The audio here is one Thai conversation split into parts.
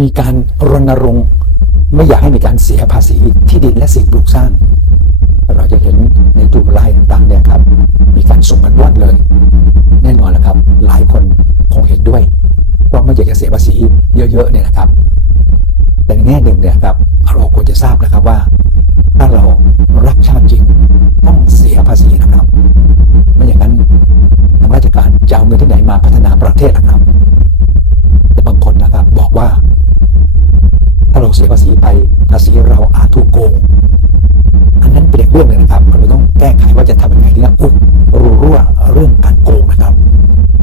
มีการรณรงค์ไม่อยากให้มีการเสียภาษีที่ดินและสิ่งปลูกสร้าง เราจะเห็นในกลุ่มไลน์ต่างๆเนี่ยครับ มีการส่งกันว่อนเลย แน่นอนแล้วครับ หลายคนคงเห็นด้วยเพราะไม่อยากจะเสียภาษีเยอะๆเนี่ยนะครับ แต่ในแง่หนึ่งเนี่ยครับเราควรจะทราบนะครับว่า ถ้าเรารักชาติจริงต้องเสียภาษีนะครับ ไม่อย่างนั้นทางราชการจะเอาเงินที่ไหนมาพัฒนาประเทศนะครับ เสียภาษีไปภาษีเราอาจถูกโกง อันนั้นเป็นอีกเรื่องหนึงนะครับเราต้องแก้ไขว่าจะทำยังไงที่จะอุดรูรั่วเรื่องการโกงนะครับ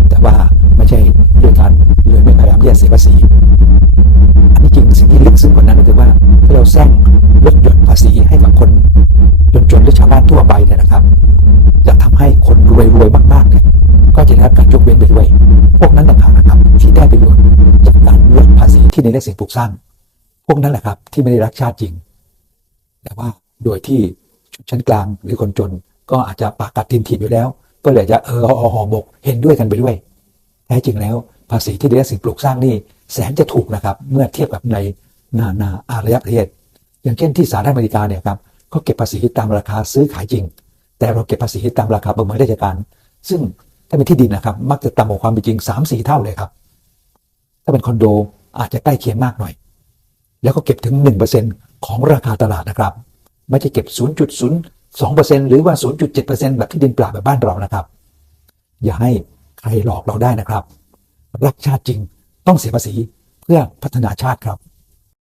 แต่ว่าไม่ใช่ด้วยการเลยไม่พยายามที่จะเสียภาษี อันนี้จริงสิ่งที่ลึกซึ้งกว่านั้นก็คือว่าถ้าเราแซงลดหย่อนภาษีให้กับคนจนๆหรือชาวบ้านทั่วไปเนี่ยนะครับ จะทำให้คนรวยๆมากๆเนี่ยก็จะได้รับการยกเว้นไปด้วย พวกนั้นต่างหากนะครับที่ได้ประโยชน์จากการลดภาษีที่ในและสิ่งปลูกสร้าง วกนั้นแหละครับ ที่ไม่ได้รักชาติจริง แต่ว่าโดยที่ชั้นกลางหรือคนจน ก็อาจจะปากกัดทินถีบอยู่แล้ว ก็เลยจะเออเอาหอหมกเห็นด้วยกันไปด้วยแท้จริงแล้ว ภาษีที่ได้สิ่งปลูกสร้างนี่แสนจะถูกนะครับ เมื่อเทียบกับในนานาอารยประเทศ อย่างเช่นที่สหรัฐอเมริกาเนี่ยครับเขาเก็บภาษีตามราคาซื้อขายจริง แต่เราเก็บภาษีตามราคาประเมินราชการ ซึ่งถ้าเป็นที่ดินนะครับ มักจะต่ำกว่าความเป็นจริง3ามสี่เท่าเลยครับ ถ้าเป็นคอนโดอาจจะใกล้เคียงมากหน่อย แล้วก็เก็บถึง 1%ของราคาตลาดนะครับ ไม่ใช่เก็บ 0.02%หรือว่า 0.7%แบบที่ดินเปล่าแบบบ้านเรานะครับ อย่าให้ใครหลอกเราได้นะครับ รักชาติจริงต้องเสียภาษีเพื่อพัฒนาชาติครับ